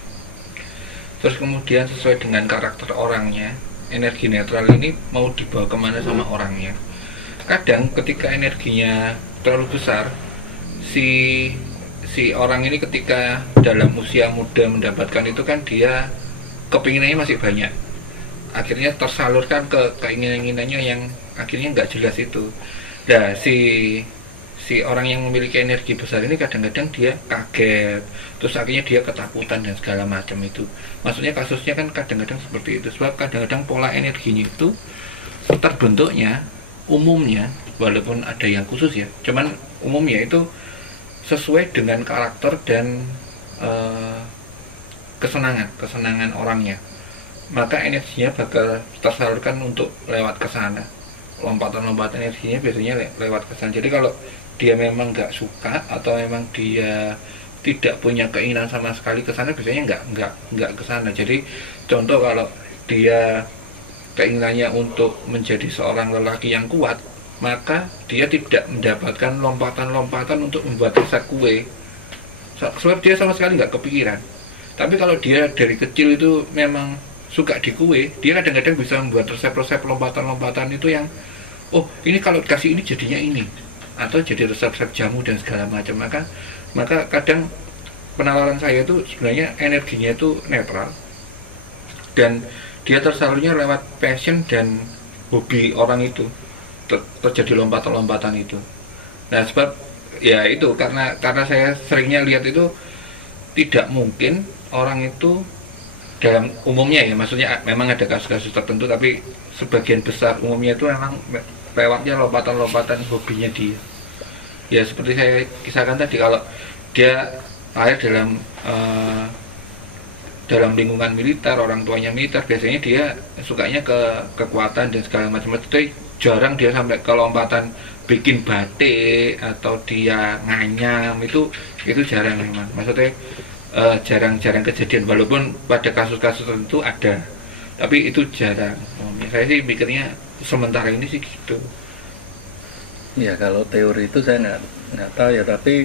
terus kemudian sesuai dengan karakter orangnya, energi netral ini mau dibawa kemana sama orangnya. Kadang ketika energinya terlalu besar, si orang ini ketika dalam usia muda mendapatkan itu kan dia kepinginannya masih banyak, akhirnya tersalurkan ke keinginannya yang akhirnya nggak jelas itu. Nah si orang yang memiliki energi besar ini kadang-kadang dia kaget, terus akhirnya dia ketakutan dan segala macam itu. Maksudnya kasusnya kan kadang-kadang seperti itu, sebab kadang-kadang pola energinya itu terbentuknya umumnya, walaupun ada yang khusus ya, cuman umumnya itu sesuai dengan karakter dan kesenangan orangnya, maka energinya bakal tersalurkan untuk lewat ke sana. Lompatan-lompatan energinya biasanya lewat ke sana. Jadi kalau dia memang nggak suka atau memang dia tidak punya keinginan sama sekali ke sana, biasanya nggak ke sana. Jadi contoh kalau dia keinginannya untuk menjadi seorang lelaki yang kuat, maka dia tidak mendapatkan lompatan-lompatan untuk membuat resep kue, sebab dia sama sekali nggak kepikiran. Tapi kalau dia dari kecil itu memang suka di kue, dia kadang-kadang bisa membuat resep-resep lompatan-lompatan itu yang, oh ini kalau dikasih ini jadinya ini, atau jadi resep-resep jamu dan segala macam. Maka kadang penalaran saya itu sebenarnya energinya itu netral, dan dia tersalurnya lewat passion dan hobi orang itu, terjadi lompatan-lompatan itu. Nah sebab ya itu karena saya seringnya lihat itu tidak mungkin orang itu dalam umumnya ya, maksudnya memang ada kasus-kasus tertentu, tapi sebagian besar umumnya itu memang lewatnya lompatan-lompatan hobinya dia. Ya seperti saya kisahkan tadi, kalau dia lahir dalam lingkungan militer, orang tuanya militer, biasanya dia sukanya ke kekuatan dan segala macam itu. Jarang dia sampai ke lompatan bikin batik atau dia nganyam, itu jarang memang. Maksudnya jarang kejadian, walaupun pada kasus-kasus tertentu ada, tapi itu jarang. Saya sih mikirnya sementara ini sih gitu. Ya kalau teori itu saya nggak tahu ya, tapi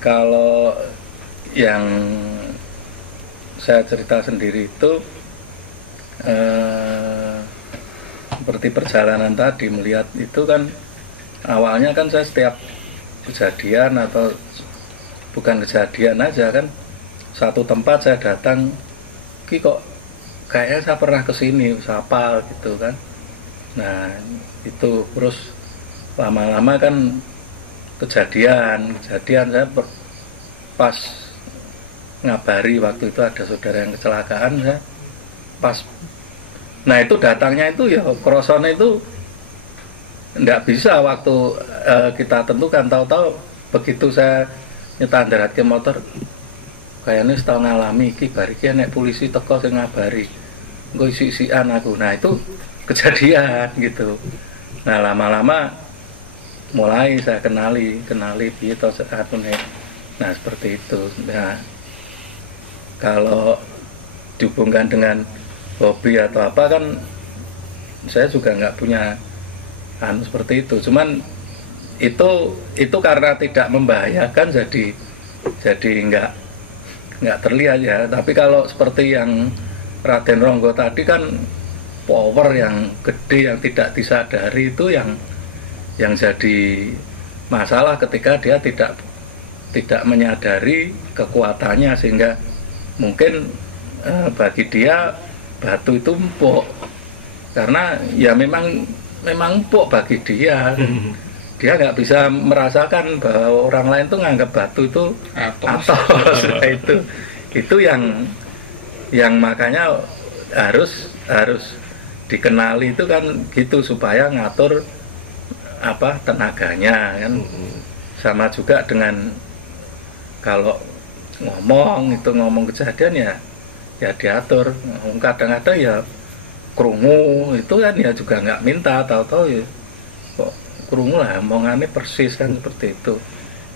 kalau yang saya cerita sendiri itu seperti perjalanan tadi, melihat itu kan awalnya kan saya setiap kejadian atau bukan kejadian aja kan, satu tempat saya datang, kok kayaknya saya pernah kesini, siapa gitu kan. Nah itu terus lama-lama kan kejadian saya pas ngabari waktu itu ada saudara yang kecelakaan, saya pas, nah itu datangnya itu ya krosone itu nggak bisa waktu kita tentukan, tahu-tahu begitu saya nyetandarat ke motor, kayaknya setahun ngalami iki bariki nek polisi teko sing ngabari engko isi-isian aku. Nah itu kejadian gitu. Nah lama-lama mulai saya kenali piye to atune. Nah seperti itu. Nah kalau dihubungkan dengan hobi atau apa kan saya juga nggak punya seperti itu. Cuman itu karena tidak membahayakan jadi nggak terlihat ya. Tapi kalau seperti yang Raden Ronggo tadi kan power yang gede yang tidak disadari, itu yang jadi masalah ketika dia tidak menyadari kekuatannya, sehingga mungkin bagi dia batu itu empuk karena ya memang empuk bagi dia. Dia nggak bisa merasakan bahwa orang lain tuh nganggap batu itu atos. itu yang makanya harus dikenali itu kan gitu, supaya ngatur apa tenaganya kan. Sama juga dengan kalau ngomong kejadian ya diatur. Kadang-kadang ya krungu itu kan ya juga nggak minta, tahu-tahu ya kok krungu lah omongannya persis kan seperti itu.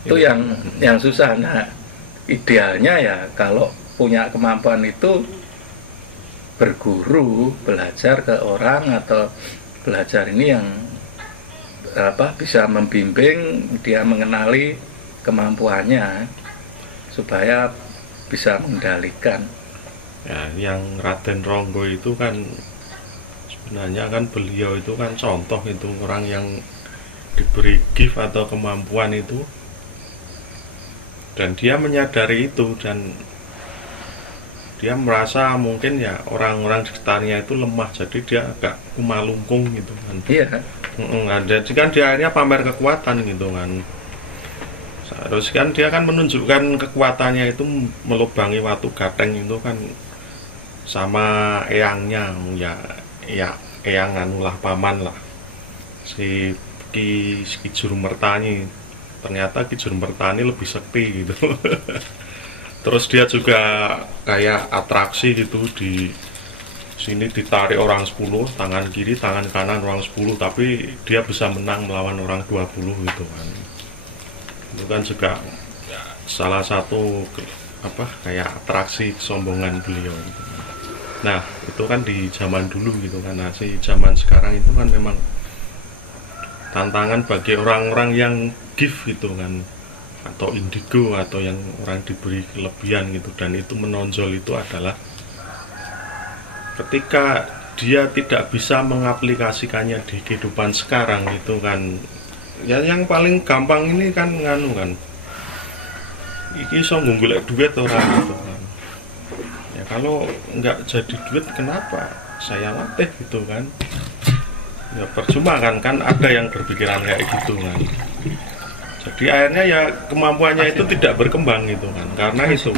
Itu yang susah. Nah, idealnya ya kalau punya kemampuan itu berguru, belajar ke orang atau belajar ini yang bisa membimbing dia mengenali kemampuannya supaya bisa mengendalikan. Ya, yang Raden Ronggo itu kan sebenarnya kan beliau itu kan contoh itu orang yang diberi gift atau kemampuan itu dan dia menyadari itu dan dia merasa mungkin ya orang-orang di sekitarnya itu lemah jadi dia agak kumalungkung gitu kan. Iya. Jadi kan dia akhirnya pamer kekuatan gitu kan. Terus kan dia kan menunjukkan kekuatannya itu melubangi watu gateng itu kan sama eyangnya ya eyang anulah paman lah si Ki Jurmertani. Ternyata Ki Jurmertani lebih sekti gitu. Terus dia juga kayak atraksi gitu di sini ditarik orang 10, tangan kiri, tangan kanan orang 10, tapi dia bisa menang melawan orang 20 gitu kan. Itu kan juga ya, salah satu kayak atraksi kesombongan beliau gitu. Nah, itu kan di zaman dulu gitu kan. Nah, si zaman sekarang itu kan memang tantangan bagi orang-orang yang gift gitu kan, atau indigo atau yang orang diberi kelebihan gitu, dan itu menonjol itu adalah ketika dia tidak bisa mengaplikasikannya di kehidupan sekarang gitu kan. Ya yang paling gampang ini kan nganu kan, iki iso nggolek duit orang gitu kan. Ya kalau nggak jadi duit kenapa saya latih gitu kan. Ya percuma kan ada yang berpikiran kayak gitu kan. Jadi akhirnya ya kemampuannya itu tidak berkembang gitu kan, karena itu.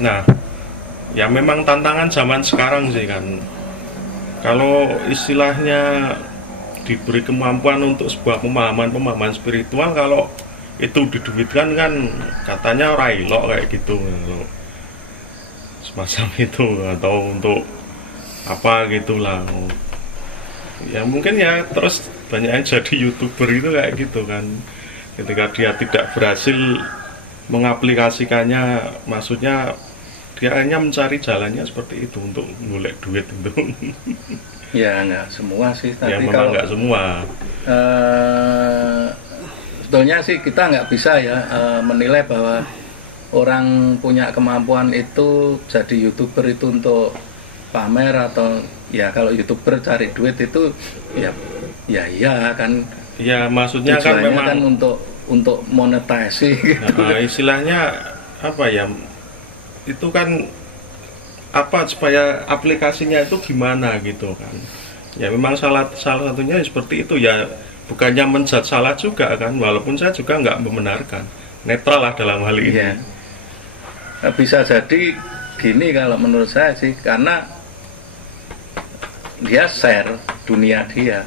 Nah, ya memang tantangan zaman sekarang sih kan. Kalau istilahnya diberi kemampuan untuk sebuah pemahaman spiritual, kalau itu diduitkan kan katanya ora ilok kayak gitu. Semacam itu, atau untuk apa gitulah. Ya mungkin ya terus banyak yang jadi YouTuber itu kayak gitu kan. Ketika dia tidak berhasil mengaplikasikannya, maksudnya dia hanya mencari jalannya seperti itu untuk golek duit itu. Ya nggak semua sih, tapi ya memang nggak semua. Sebetulnya sih kita nggak bisa ya menilai bahwa orang punya kemampuan itu jadi YouTuber itu untuk pamer, atau ya kalau YouTuber cari duit itu ya kan. Ya maksudnya kan memang kan untuk monetasi gitu. Nah, istilahnya apa ya? Itu kan supaya aplikasinya itu gimana gitu kan. Ya memang salah satunya seperti itu ya, bukannya menjat salah juga kan, walaupun saya juga nggak membenarkan, netral lah dalam hal ini. Ya. Bisa jadi gini kalau menurut saya sih, karena dia share dunia dia,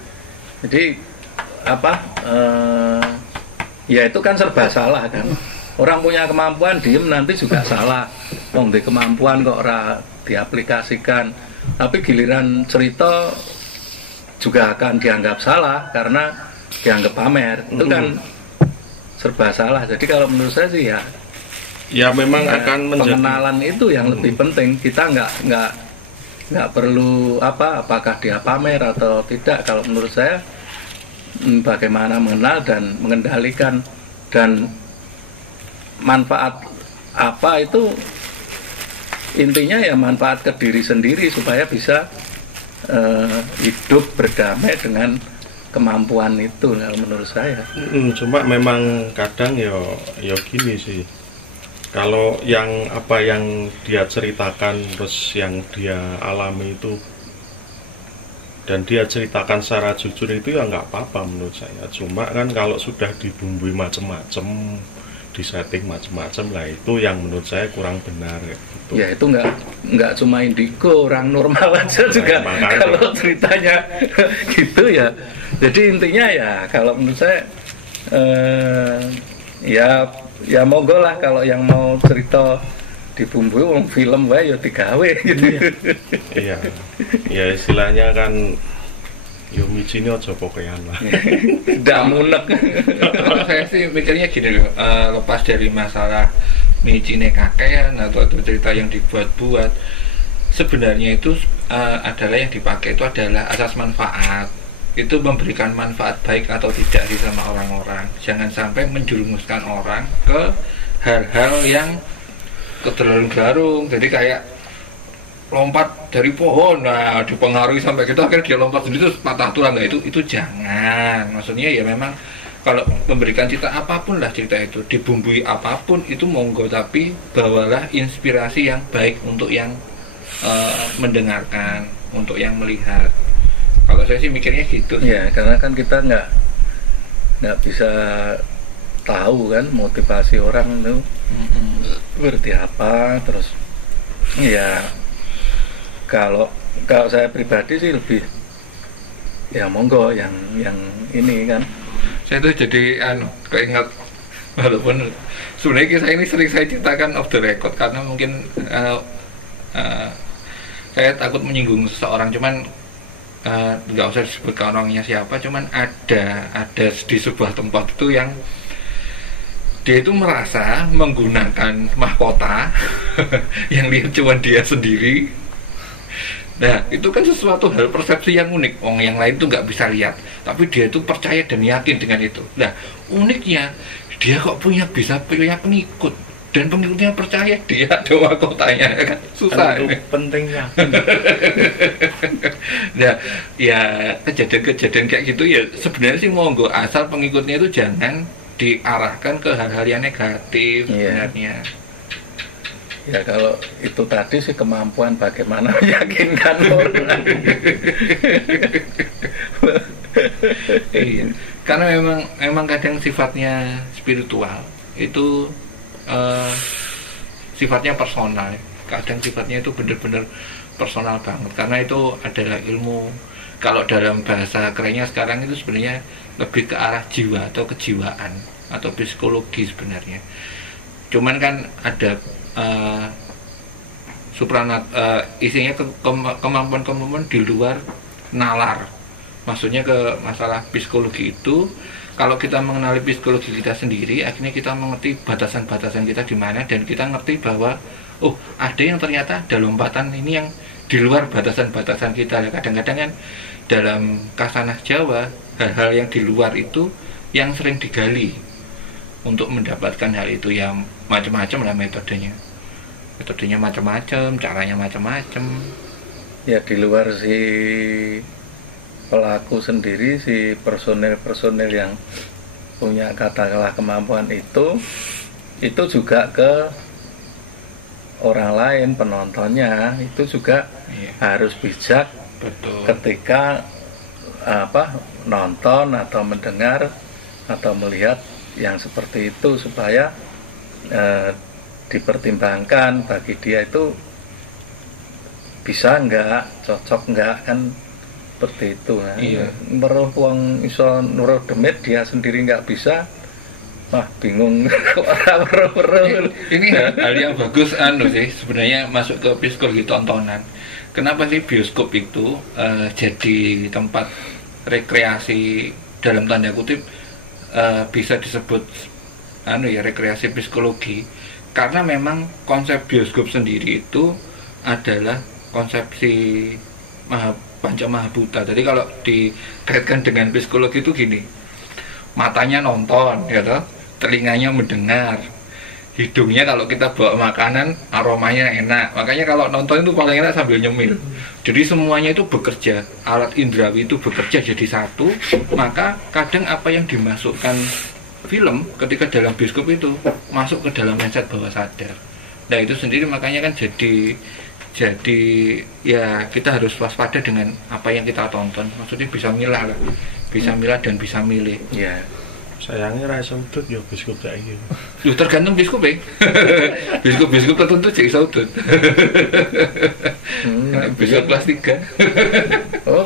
jadi ya itu kan serba salah kan. Orang punya kemampuan diem nanti juga salah. Wong di kemampuan kok ora diaplikasikan. Tapi giliran cerita juga akan dianggap salah karena dianggap pamer. Itu kan serba salah. Jadi kalau menurut saya sih ya memang akan pengenalan itu yang lebih penting. Kita nggak perlu apakah dia pamer atau tidak. Kalau menurut saya bagaimana mengenal dan mengendalikan, dan manfaat apa itu intinya ya manfaat ke diri sendiri supaya bisa hidup berdamai dengan kemampuan itu kalau menurut saya. Cuma memang kadang ya gini sih, kalau yang dia ceritakan terus yang dia alami itu dan dia ceritakan secara jujur itu ya nggak apa-apa menurut saya. Cuma kan kalau sudah dibumbui macem-macem, disetting macam-macam lah, itu yang menurut saya kurang benar gitu. Ya itu nggak cuma indigo, orang normal aja juga kalau ceritanya gitu ya. Jadi intinya ya kalau menurut saya ya monggo lah, kalau yang mau cerita dibumbui film wae ya digawe gitu. Iya. Ya istilahnya kan Yo micine aja pokean lah. Tidak munek. Kalau saya sih mikirnya gini loh, lepas dari masalah micine kakean atau cerita yang dibuat-buat, sebenarnya itu adalah yang dipakai itu adalah asas manfaat. Itu memberikan manfaat baik atau tidak sih sama orang-orang. Jangan sampai menjerumuskan orang ke hal-hal yang keterlarung-larung. Jadi kayak lompat dari pohon, nah dipengaruhi sampai gitu akhirnya dia lompat sendiri terus patah tulang. Nah, itu jangan. Maksudnya ya memang kalau memberikan cerita apapun lah, cerita itu dibumbui apapun itu monggo, tapi bawalah inspirasi yang baik untuk yang mendengarkan, untuk yang melihat. Kalau saya sih mikirnya gitu. Ya, karena kan kita nggak bisa tahu kan motivasi orang itu seperti apa. Terus ya kalau saya pribadi sih lebih ya monggo yang ini kan. Saya tuh jadi keinget, walaupun sebenarnya kisah ini sering saya ceritakan off the record karena mungkin saya takut menyinggung seseorang, cuman nggak usah disebutkan orangnya siapa, cuman ada di sebuah tempat itu yang dia itu merasa menggunakan mahkota yang lihat cuma dia sendiri. Nah, itu kan sesuatu hal persepsi yang unik. Orang yang lain tuh nggak bisa lihat, tapi dia itu percaya dan yakin dengan itu. Nah, uniknya dia kok bisa punya pengikut dan pengikutnya percaya dia ada mahkotanya, kan susah. Itu pentingnya. Nah, ya kejadian-kejadian kayak gitu ya sebenarnya sih monggo, asal pengikutnya itu jangan diarahkan ke hal-hal yang negatif sebenarnya. Ya kalau itu tadi sih kemampuan bagaimana meyakinkan orang. Iya. Karena memang kadang sifatnya spiritual itu sifatnya personal. Kadang sifatnya itu benar-benar personal banget. Karena itu adalah ilmu. Kalau dalam bahasa kerennya sekarang itu sebenarnya lebih ke arah jiwa atau kejiwaan atau psikologi sebenarnya. Cuman kan ada isinya kemampuan di luar nalar. Maksudnya ke masalah psikologi itu, kalau kita mengenali psikologi kita sendiri, akhirnya kita mengerti batasan-batasan kita di mana, dan kita ngerti bahwa oh, ada yang ternyata ada lompatan ini yang di luar batasan-batasan kita. Kadang-kadang kan dalam kasanah Jawa, hal-hal yang di luar itu yang sering digali untuk mendapatkan hal itu, yang macam-macam lah metodenya macam-macam, caranya macam-macam. Ya di luar si pelaku sendiri, si personel yang punya katakanlah kemampuan itu juga ke orang lain, penontonnya itu juga harus bijak. Betul. Ketika nonton atau mendengar atau melihat yang seperti itu, supaya dipertimbangkan bagi dia itu bisa enggak, cocok enggak, kan seperti itu. Nah, iya. Meruh wong iso nuruh demit dia sendiri enggak bisa, wah bingung. Ini hal yang bagus sih sebenarnya masuk ke psikologi tontonan. Kenapa sih bioskop itu jadi tempat rekreasi dalam tanda kutip, bisa disebut rekreasi psikologi? Karena memang konsep bioskop sendiri itu adalah konsepsi panca mahabuta. Jadi kalau dikaitkan dengan psikologi itu gini, matanya nonton, ya toh, telinganya mendengar, hidungnya kalau kita bawa makanan aromanya enak, makanya kalau nonton itu paling enak sambil nyemil. Jadi semuanya itu bekerja, alat indrawi itu bekerja jadi satu. Maka kadang apa yang dimasukkan film ketika dalam bioskop itu masuk ke dalam mindset bawah sadar. Nah itu sendiri makanya kan jadi ya kita harus waspada dengan apa yang kita tonton. Maksudnya bisa milah lah, bisa milah dan bisa milih. Ya. Sayangnya rasa udut ya bioskop kayak gitu. Loh, tergantung bioskop ya. Bioskop tertentu jadi saudut. Bioskop kelas 3. Oh,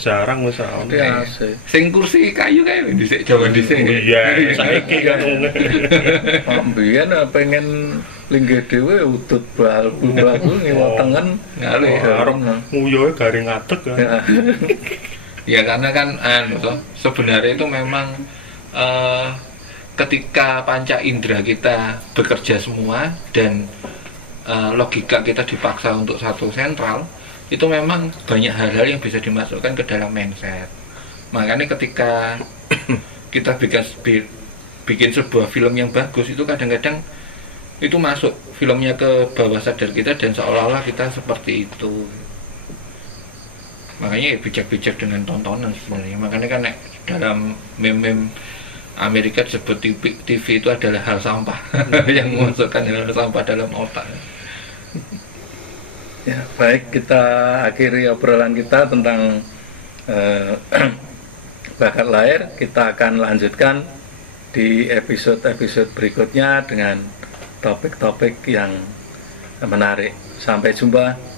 jarang misalnya. Sing kursi kayu kayak dhisik jaman dhisik. Iya, saiki kan. Mbiyen pengen linggih dhewe udut bal-bal ngewo tengen ngalih arep nguyoe garing ngadeg kan. Ya karena kan sebenarnya itu memang ketika panca indera kita bekerja semua dan logika kita dipaksa untuk satu sentral, itu memang banyak hal-hal yang bisa dimasukkan ke dalam mindset. Makanya ketika kita bikin sebuah film yang bagus, itu kadang-kadang itu masuk filmnya ke bawah sadar kita dan seolah-olah kita seperti itu. Makanya bijak-bijak dengan tontonan sebenarnya. Makanya kan dalam meme Amerika disebut TV itu adalah hal sampah yang memasukkan hal sampah dalam otak. Ya, baik, kita akhiri obrolan kita tentang bakat lahir. Kita akan lanjutkan di episode-episode berikutnya dengan topik-topik yang menarik. Sampai jumpa.